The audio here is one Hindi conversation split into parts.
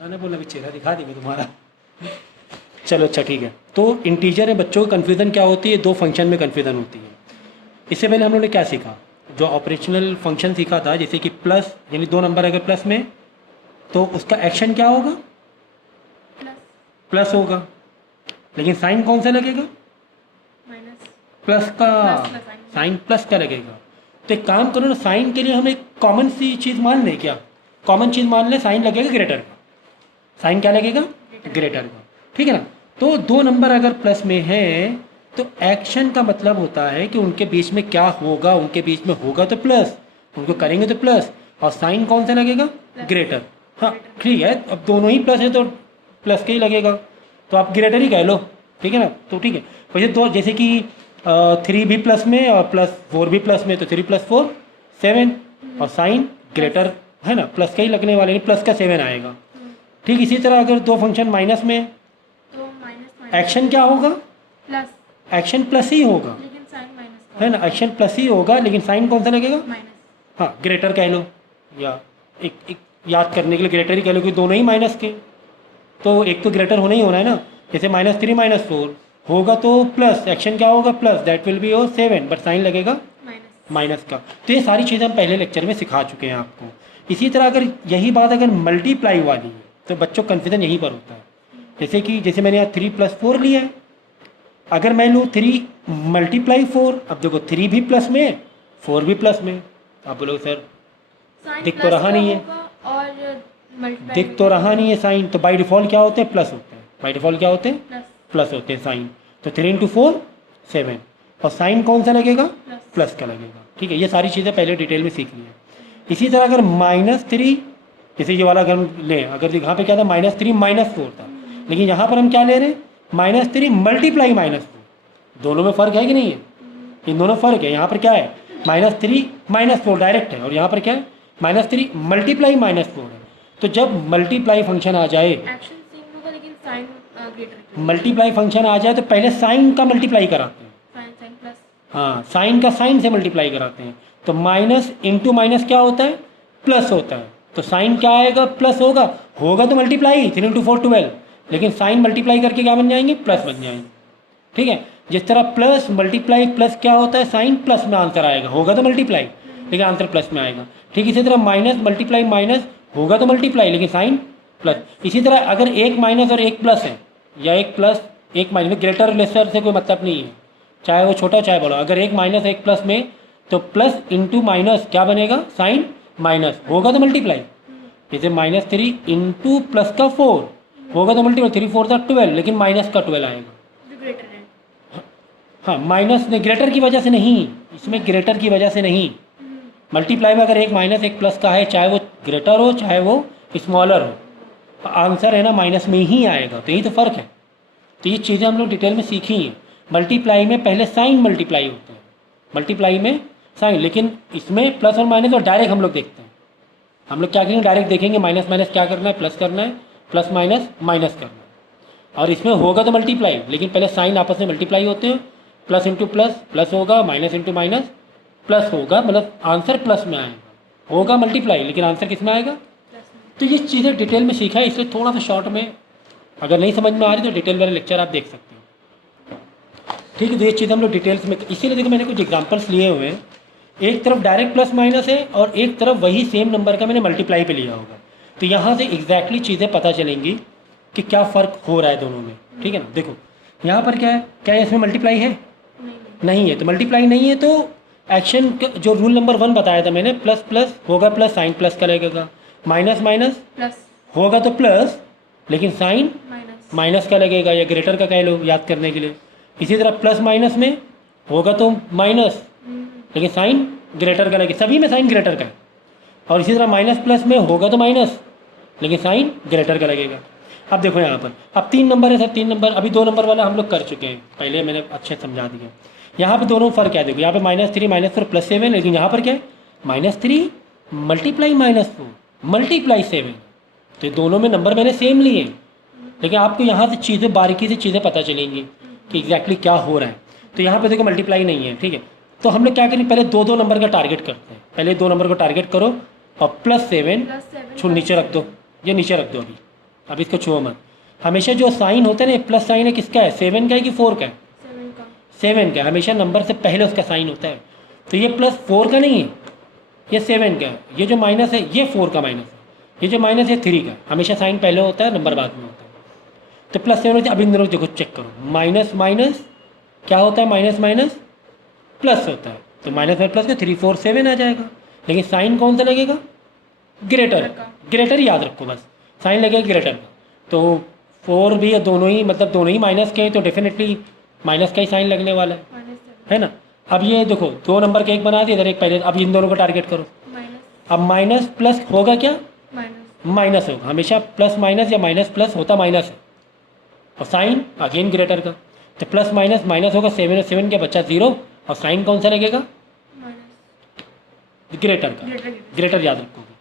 मैंने बोला अभी चेहरा दिखा देंगे तुम्हारा। चलो अच्छा ठीक है। तो इंटीजर में बच्चों को कन्फ्यूज़न क्या होती है, दो फंक्शन में कन्फ्यूज़न होती है। इससे पहले हम लोगों ने क्या सीखा, जो ऑपरेशनल फंक्शन सीखा था, जैसे कि प्लस, यानी दो नंबर अगर प्लस में तो उसका एक्शन क्या होगा, प्लस प्लस होगा, लेकिन साइन कौन सा लगेगा, माइनस प्लस का, प्लस का साइन प्लस का लगेगा। तो एक काम करो ना, साइन के लिए हम एक कॉमन सी चीज़ मान लें, क्या कॉमन चीज़ मान लें, साइन लगेगा ग्रेटर का, साइन क्या लगेगा, ग्रेटर का, ठीक है ना। तो दो नंबर अगर प्लस में है तो एक्शन का मतलब होता है कि उनके बीच में क्या होगा, उनके बीच में होगा तो प्लस, उनको करेंगे तो प्लस, और साइन कौन सा लगेगा, ग्रेटर। हाँ ठीक है, अब दोनों ही प्लस है तो प्लस के ही लगेगा, तो आप ग्रेटर ही कह लो, ठीक है ना। तो ठीक है, वैसे दो, जैसे कि 3 भी प्लस में और +4 भी प्लस में, तो 3 + 4 7, और साइन ग्रेटर है ना, प्लस का ही लगने वाले, प्लस का 7 आएगा। ठीक इसी तरह अगर दो फंक्शन माइनस में, तो माइनस एक्शन क्या होगा, प्लस, एक्शन प्लस ही होगा, लेकिन साइन माइनस है ना, एक्शन प्लस ही होगा, लेकिन साइन कौन सा लगेगा, माइनस। हाँ ग्रेटर कह लो, या एक याद करने के लिए ग्रेटर ही कह लो कि दोनों ही माइनस के, तो एक तो ग्रेटर होना ही होना है ना। जैसे -3 -4 होगा तो प्लस, एक्शन क्या होगा, plus, that will be 7, but sign लगेगा माइनस। माइनस का। तो ये सारी चीज़ें हम पहले लेक्चर में सिखा चुके हैं आपको। इसी तरह अगर यही बात अगर मल्टीप्लाई वाली है तो बच्चों का कन्फ्यूजन यहीं पर होता है। जैसे मैंने यहाँ 3 + 4 लिया है, अगर मैं लूँ 3 × 4, अब देखो 3 भी प्लस में 4 भी प्लस में, आप बोलोगे सर साइन दिख तो प्लस रहा का नहीं है, होगा और मल्टीप्लाई दिख तो रहा नहीं है साइन, तो बाई डिफ़ॉल्ट क्या होते हैं, प्लस होते हैं, बाई डिफ़ॉल्ट क्या होते हैं, प्लस प्लस होते हैं साइन। तो 3 × 4 7, और साइन कौन सा लगेगा, प्लस। प्लस का लगेगा, ठीक है। ये सारी चीज़ें पहले डिटेल में सीख ली है। इसी तरह अगर -3, जैसे ये वाला अगर हम लें, अगर यहाँ पे क्या था, -3 -4 था, लेकिन यहाँ पर हम क्या ले रहे हैं, -3 × -4, दोनों में फ़र्क है कि नहीं है, इन दोनों फ़र्क है। यहाँ पर क्या है, -3 -4 डायरेक्ट है, और यहाँ पर क्या है, -3 × -4 है। तो जब मल्टीप्लाई फंक्शन आ जाए, एक्शन सेम होगा लेकिन साइन ग्रेटर, मल्टीप्लाई फंक्शन आ जाए तो पहले साइन का मल्टीप्लाई कराते हैं, साइन साइन प्लस, हाँ साइन का साइन से मल्टीप्लाई कराते हैं। तो माइनस इंटू माइनस क्या होता है, प्लस होता है, तो साइन क्या आएगा, प्लस होगा, होगा तो मल्टीप्लाई 3 × 4 12, लेकिन साइन मल्टीप्लाई करके क्या बन जाएंगे, प्लस बन जाएंगे, ठीक है। जिस तरह प्लस मल्टीप्लाई प्लस क्या होता है, साइन प्लस में आंसर आएगा, होगा तो मल्टीप्लाई, लेकिन आंसर प्लस में आएगा। ठीक इसी तरह माइनस मल्टीप्लाई माइनस, होगा तो मल्टीप्लाई, लेकिन साइन प्लस। इसी तरह अगर एक माइनस और एक प्लस है, या एक प्लस एक माइनस, ग्रेटर लेसर से कोई मतलब नहीं है, चाहे वो छोटा चाहे बड़ा, अगर एक माइनस एक प्लस में, तो प्लस इंटू माइनस क्या बनेगा, साइन माइनस, होगा तो मल्टीप्लाई। जैसे -3 इंटू प्लस का 4 होगा तो मल्टीप्लाई, 3 4 12, लेकिन माइनस का 12 आएगा, जो ग्रेटर है। हाँ माइनस ने ग्रेटर की वजह से नहीं, इसमें ग्रेटर की वजह से नहीं, मल्टीप्लाई में अगर एक माइनस एक प्लस का है, चाहे वो ग्रेटर हो चाहे वो स्मॉलर हो, आंसर है ना माइनस में ही आएगा, तो यही तो फ़र्क है। तो ये चीज़ें हम लोग डिटेल में सीखी हैं। मल्टीप्लाई में पहले साइन मल्टीप्लाई होते हैं, मल्टीप्लाई में साइन, लेकिन इसमें प्लस और माइनस और डायरेक्ट हम लोग देखते हैं। हम लोग क्या करेंगे, डायरेक्ट देखेंगे, माइनस माइनस क्या करना है, प्लस करना है, प्लस माइनस माइनस करना है, और इसमें होगा तो मल्टीप्लाई, लेकिन पहले साइन आपस में मल्टीप्लाई होते हैं, प्लस इंटू प्लस प्लस होगा, माइनस इंटू माइनस प्लस होगा, मतलब आंसर प्लस में आएगा, होगा मल्टीप्लाई, लेकिन आंसर किस में आएगा। तो ये चीज़ें डिटेल में सीखा है, इसलिए थोड़ा सा शॉर्ट में, अगर नहीं समझ में आ रही तो डिटेल वाले लेक्चर आप देख सकते हो, ठीक है। तो ये चीज़ हम लोग डिटेल्स में, इसीलिए देखो मैंने कुछ एग्जांपल्स लिए हुए हैं, एक तरफ डायरेक्ट प्लस माइनस है और एक तरफ वही सेम नंबर का मैंने मल्टीप्लाई पे लिया होगा, तो यहाँ से एग्जैक्टली चीज़ें पता चलेंगी कि क्या फ़र्क हो रहा है दोनों में, ठीक है ना। देखो यहाँ पर क्या है, क्या इसमें मल्टीप्लाई है, नहीं है, तो मल्टीप्लाई नहीं है तो एक्शन जो रूल नंबर 1 बताया था मैंने, प्लस प्लस होगा प्लस, साइन प्लस का लगेगा, माइनस माइनस प्लस होगा तो प्लस, लेकिन साइन माइनस, माइनस का लगेगा, या ग्रेटर का कह लो याद करने के लिए। इसी तरह प्लस माइनस में होगा तो माइनस, लेकिन साइन ग्रेटर का लगेगा, सभी में साइन ग्रेटर का है। और इसी तरह माइनस प्लस में होगा तो माइनस, लेकिन साइन ग्रेटर का लगेगा। अब देखो यहाँ पर, अब 3 नंबर है सर, 3 नंबर, अभी 2 नंबर वाला हम लोग कर चुके हैं, पहले मैंने अच्छे समझा दिया। यहाँ पे दोनों फ़र्क क्या है, देखो यहाँ पे -3 -4 +7, लेकिन यहाँ पर क्या है, -3 मल्टीप्लाई -4 मल्टीप्लाई 7, तो ये दोनों में नंबर मैंने सेम लिए, लेकिन आपको यहाँ से चीज़ें बारीकी से चीज़ें पता चलेंगी कि एग्जैक्टली क्या हो रहा है। तो यहाँ पे देखो मल्टीप्लाई नहीं है, ठीक है। तो हम लोग क्या करें, पहले 2 नंबर का टारगेट करते हैं, पहले 2 नंबर को टारगेट करो और +7 प्लस 7 छो नीचे रख दो, ये नीचे रख दो अभी, अब इसको छुओ मत। हमेशा जो साइन होता है ना, प्लस साइन है किसका है, 7 का है कि 4 का है, 7 का। 7 का। हमेशा नंबर से पहले उसका साइन होता है। तो ये प्लस 4 का नहीं है, ये 7 का है। ये जो माइनस है ये 4 का माइनस है, ये जो माइनस है 3 का। हमेशा साइन पहले होता है, नंबर बाद में होता है। तो प्लस 7 होता है। अब इन दोनों को देखो, चेक करो, माइनस माइनस क्या होता है, माइनस माइनस प्लस होता है। तो माइनस में प्लस का 3 4 7 आ जाएगा। लेकिन साइन कौन सा लगेगा, ग्रेटर। ग्रेटर याद रखो बस, साइन लगेगा ग्रेटर का। तो 4 भी दोनों ही, मतलब दोनों ही माइनस के हैं, तो डेफिनेटली माइनस का ही साइन लगने वाला है ना। अब ये देखो, 2 नंबर के एक बना दिए, इधर एक पहले। अब इन दोनों को टारगेट करो। माइनस अब माइनस प्लस होगा क्या, माइनस माइनस होगा। हमेशा प्लस माइनस या माइनस प्लस होता माइनस है, और साइन अगेन ग्रेटर का। तो प्लस माइनस माइनस होगा, 7 और 7 के बच्चा 0, और साइन कौन सा लगेगा, माइनस ग्रेटर का। ग्रेटर ग्रेटर याद रखोगे,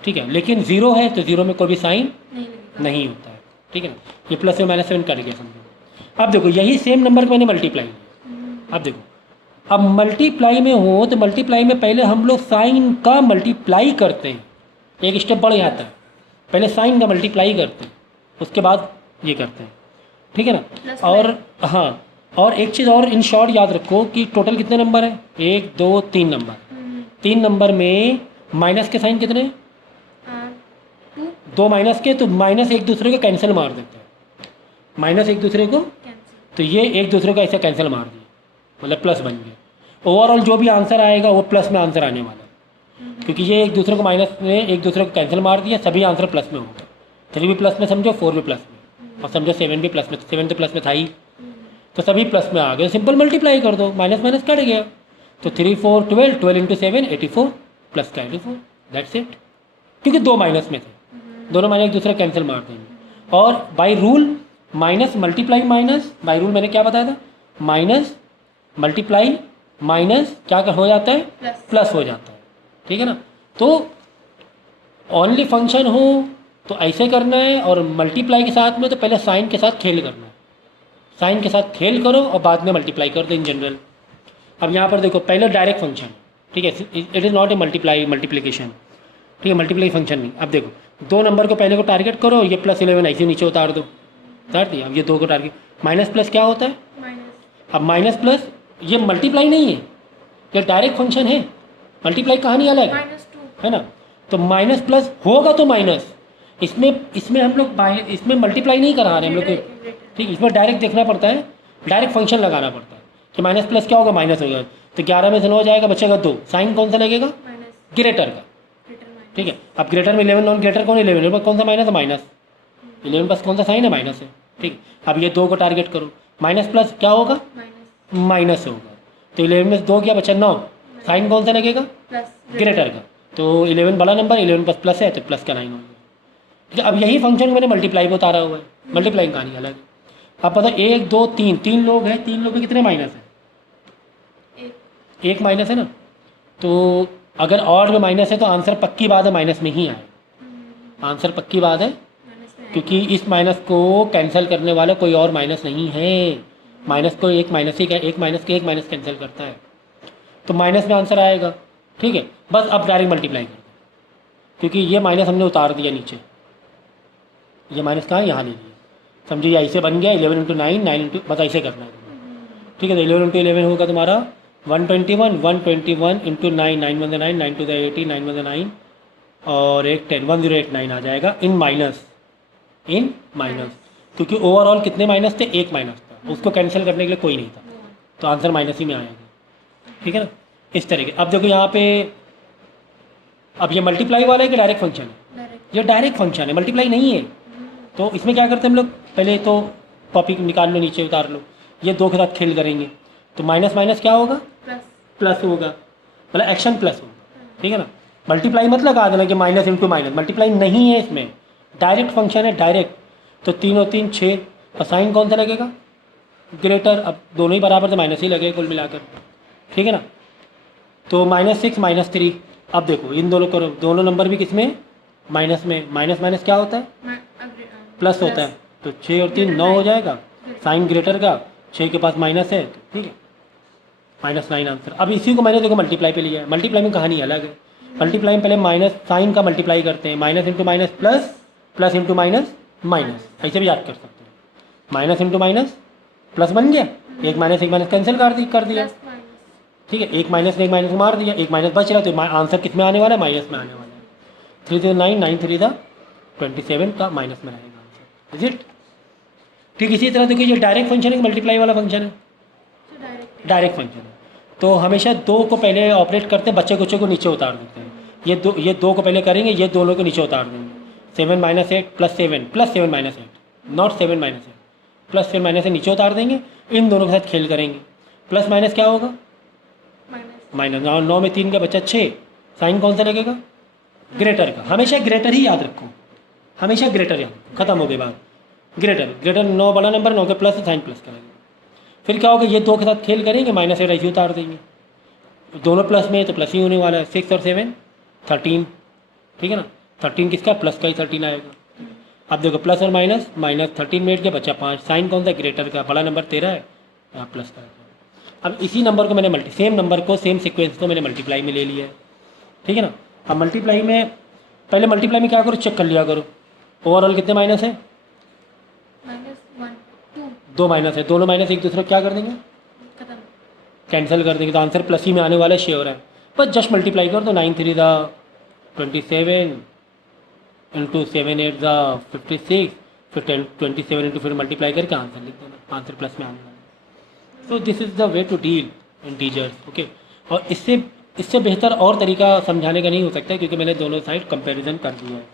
ठीक है। लेकिन 0 है तो 0 में कोई भी साइन नहीं लगेगा। नहीं होता है, ठीक है ना। ये प्लस में माइनस 7 कट गया समझो। अब देखो, यही सेम नंबर को मैंने मल्टीप्लाई किया। अब देखो, अब मल्टीप्लाई में हो तो मल्टीप्लाई में पहले हम लोग साइन का मल्टीप्लाई करते हैं, एक स्टेप बढ़ जाता है। पहले साइन का मल्टीप्लाई करते हैं, उसके बाद ये करते हैं, ठीक है ना। प्लस और हाँ, और एक चीज़ और इन शॉर्ट याद रखो कि टोटल कितने नंबर है, 1 2 3 नंबर। 3 नंबर में माइनस के साइन कितने हैं, 2 2 माइनस के। तो माइनस एक दूसरे को कैंसिल मार देते हैं, माइनस एक दूसरे को। कैंसिल। तो ये एक दूसरे को ऐसे कैंसिल मार दिए, मतलब प्लस बन गया। ओवरऑल जो भी आंसर आएगा वो प्लस में आंसर आने वाला है, क्योंकि ये एक दूसरे को माइनस में एक दूसरे को कैंसिल मार दिया, सभी आंसर प्लस में होगा। 3 भी प्लस में समझो, 4 भी प्लस में, और समझो 7 भी प्लस में। 7 तो प्लस में था ही, तो सभी प्लस में आ गए। सिंपल मल्टीप्लाई कर दो, माइनस माइनस कट गया। तो 3 4 12, 12 इंटू 7 84, प्लस का 84, दैट्स इट। क्योंकि 2 माइनस में थे, दोनों माइनस एक दूसरे कैंसिल मार देंगे। और by rule minus multiply minus, by rule मैंने क्या बताया था, माइनस मल्टीप्लाई माइनस क्या हो जाता है, प्लस। प्लस हो जाता है, ठीक है ना। तो ओनली फंक्शन हो तो ऐसे करना है, और मल्टीप्लाई के साथ में तो पहले साइन के साथ खेल करना है। साइन के साथ खेल करो और बाद में मल्टीप्लाई कर दो इन जनरल। अब यहाँ पर देखो, पहले डायरेक्ट फंक्शन, ठीक है, it is not a multiplication, ठीक है, मल्टीप्लाई फंक्शन नहीं। अब देखो, 2 नंबर को पहले को टारगेट करो, ये प्लस 11 ऐसे नीचे उतार दो, उतार दिया। अब ये 2 को टारगेट, माइनस प्लस क्या होता है, माइनस। अब माइनस प्लस ये मल्टीप्लाई नहीं है, ये डायरेक्ट फंक्शन है। मल्टीप्लाई कहानी अलग है, -2 है ना। तो माइनस प्लस होगा तो माइनस, इसमें हम लोग इसमें मल्टीप्लाई नहीं करा रहे हम लोग, ठीक, इसमें डायरेक्ट देखना पड़ता है, डायरेक्ट फंक्शन लगाना पड़ता है कि माइनस प्लस क्या होगा, माइनस होगा। तो 11 में से 9 हो जाएगा, बचेगा 2। साइन कौन सा लगेगा, माइनस ग्रेटर का, ग्रेटर माइनस। ठीक है। अब ग्रेटर में 11 नॉन ग्रेटर कौन है, 11 पर कौन सा माइनस है, माइनस। 11 प्लस कौन सा साइन है, माइनस है, ठीक। अब ये 2 को टारगेट करो, माइनस प्लस क्या होगा, माइनस माइनस होगा। तो 11 में से 2 क्या बचा, 9। साइन कौन सा लगेगा, प्लस ग्रेटर का। तो 11 बड़ा नंबर, 11 प्लस प्लस है तो प्लस का 9 हो गया। ठीक है, अब यही फंक्शन मैंने मल्टीप्लाई पे उतारा हुआ है, मल्टीप्लाई की कहानी अलग है। अब पता 1 2 3 3 लोग हैं, 3 लोग में कितने माइनस है, 1 माइनस है ना। तो अगर ऑड में माइनस है तो आंसर पक्की बात है माइनस में ही आए, आंसर पक्की बात है, माइनस में क्योंकि इस माइनस को कैंसिल करने वाला कोई और माइनस नहीं है। माइनस को एक माइनस ही, एक माइनस के एक माइनस कैंसिल करता है, तो माइनस में आंसर आएगा, ठीक है। बस अब डायरेक्ट मल्टीप्लाई कर दो, क्योंकि ये माइनस हमने उतार दिया नीचे, ये माइनस कहाँ, यहाँ ले लिया, समझो ये ऐसे बन गया 11 इंटू 9, 9 इंटू, बस ऐसे करना है, ठीक है। तो 11 इंटू 11 होगा तुम्हारा 121, 121 इंटू 9, 9 1 9, 9 2 80, 9 1 9, और एक 10, 1089 आ जाएगा इन माइनस, इन माइनस, क्योंकि ओवरऑल कितने माइनस थे, 1 माइनस था, उसको कैंसिल करने के लिए कोई नहीं था, तो आंसर माइनस ही में आएगा, ठीक है ना। इस तरीके, अब देखो यहाँ पे, अब ये मल्टीप्लाई वाला है कि डायरेक्ट फंक्शन है, डायरेक्ट। ये डायरेक्ट फंक्शन है, मल्टीप्लाई नहीं है। तो इसमें क्या करते हैं हम लोग, पहले तो कॉपी निकाल लो, नीचे उतार लो, ये 2 के साथ खेल करेंगे, तो माइनस माइनस क्या होगा, प्लस। प्लस होगा, मतलब एक्शन प्लस होगा, ठीक है ना। मल्टीप्लाई मत लगा देना कि माइनस इंटू माइनस, मल्टीप्लाई नहीं है इसमें, डायरेक्ट फंक्शन है, डायरेक्ट। तो 3 और 3 6, और साइन कौन सा लगेगा, ग्रेटर। अब दोनों ही बराबर तो माइनस ही लगेगा कुल मिलाकर, ठीक है ना। तो -6 -3, अब देखो इन दोनों करो, दोनों नंबर भी किस में, माइनस में। माइनस माइनस क्या होता है, प्लस होता है, तो 6 और 3 9 हो जाएगा, साइन ग्रेटर का, 6 के पास माइनस है, ठीक है, -9 आंसर। अब इसी को मैंने देखो मल्टीप्लाई पे लिया है, मल्टीप्लाई में कहानी अलग है। मल्टीप्लाई में पहले माइनस साइन का मल्टीप्लाई करते हैं, minus into minus plus, plus into minus minus, ऐसे भी याद कर सकते हैं। माइनस इंटू माइनस प्लस बन गया, एक माइनस कैंसिल कर दिया, प्लस माइनस ठीक है। एक माइनस ने एक माइनस मार दिया, एक माइनस बच रहा, तो आंसर किस में आने वाला है, माइनस में आने वाला है। 3 to 9, 9 3 27 का माइनस में रहेगा आंसर, इज इट। ठीक इसी तरह देखिए ये डायरेक्ट फंक्शन है, मल्टीप्लाई वाला फंक्शन है, तो डायरेक्ट डायरेक्ट फंक्शन है। तो हमेशा दो को पहले ऑपरेट करते हैं, बच्चे कुच्चे को नीचे उतार देते हैं। ये दो को पहले करेंगे, ये दोनों को नीचे उतार देंगे। 7 - 8 +7 +7 - 8, नॉट 7 - 8, +7 - 8 नीचे उतार देंगे, इन दोनों के साथ खेल करेंगे। प्लस माइनस क्या होगा, माइनस माइनस। 9 में 3 का बच्चा 6, साइन कौन सा लगेगा, ग्रेटर का। हमेशा ग्रेटर ही याद रखो, हमेशा ग्रेटर याद रखो, खत्म हो गई बात। ग्रेटर 9 बड़ा नंबर, 9 के प्लस साइन प्लस करेंगे। फिर क्या होगा, ये दो के साथ खेल करेंगे, -8 ऐसे उतार देंगे, दोनों प्लस में है तो प्लस ही होने वाला है। 6 और 7 13, ठीक है ना। 13 किसका, प्लस का ही 13 आएगा। अब देखो प्लस और माइनस, -13 मिनट के बच्चा 5, साइन कौन सा, ग्रेटर का, बड़ा नंबर 13 है, यहाँ प्लस का। अब इसी नंबर को मैंने सेम नंबर को, सेम सीक्वेंस को मैंने मल्टीप्लाई में ले लिया है, ठीक है ना। अब मल्टीप्लाई में, पहले मल्टीप्लाई में क्या करो, चेक कर लिया करो ओवरऑल कितने माइनस है, -1 2 2 माइनस है। दोनों माइनस एक दूसरे को क्या कर देंगे, खत्म। कैंसिल कर देंगे, तो आंसर प्लस ही में आने वाला है, श्योर है। बस जस्ट मल्टीप्लाई कर दो, 9 3 27 इंटू 7 8 56, फिर 27 इंटू फिर मल्टीप्लाई करके आंसर लिख देना, आंसर प्लस में आने वाला है। तो this is the way to deal integers, okay. और इससे बेहतर और तरीका समझाने का नहीं हो सकता, क्योंकि मैंने दोनों साइड कंपैरिजन कर दिया है।